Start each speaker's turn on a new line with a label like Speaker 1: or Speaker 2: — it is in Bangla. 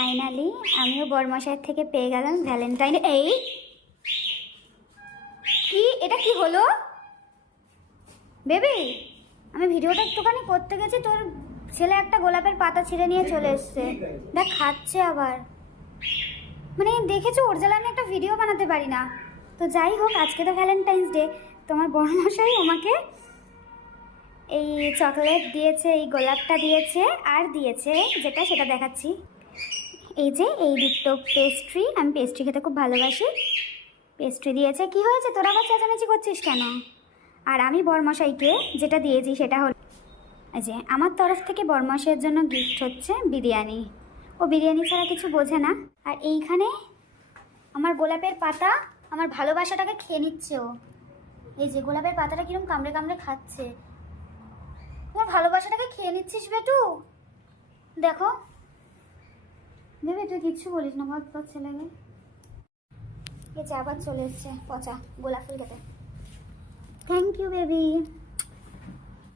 Speaker 1: ফাইনালি আমিও বরমশাইয়ের থেকে পেয়ে গেলাম ভ্যালেন্টাইন এই কি? এটা কি হলো? বেবি আমি ভিডিওটা একটুখানি করতে গেছি তোর ছেলে একটা গোলাপের পাতা ছিঁড়ে নিয়ে চলে এসছে। দেখ খাচ্ছে আবার। মানে দেখেছ ওর জ্বালা আমি একটা ভিডিও বানাতে পারি না। তো যাই হোক আজকে তো ভ্যালেন্টাইন্স ডে। তোমার বড়মশাই আমাকে এই চকলেট দিয়েছে এই গোলাপটা দিয়েছে আর দিয়েছে যেটা সেটা দেখাচ্ছি। এই যে, এই দুটো পেস্ট্রি আমি পেস্ট্রি খেতে খুব ভালোবাসি। পেস্ট্রি দিয়েছে, কি হয়েছে? তোরা আবার চেঁচামেচি করছিস কেন? আর আমি বরমশাইকে যেটা দিয়েছি সেটা হলো, এই যে, আমার তরফ থেকে বরমশাইয়ের জন্য গিফট হচ্ছে বিরিয়ানি। ও বিরিয়ানি ছাড়া কিছু বোঝে না। আর এইখানে আমার গোলাপের পাতা, আমার ভালোবাসাটাকে খেয়ে নিচ্ছে ও। এই যে, গোলাপের পাতাটা কিরম কামড়ে কামড়ে খাচ্ছে। তোমার ভালোবাসাটাকে খেয়ে নিচ্ছিস বেটু? দেখো ভেবে তুই কিচ্ছু বলিস না ভাত তোর ছেলেকে যে আবার চলে এসছে, পচা গোলাপ ফুল খেতে। Thank you baby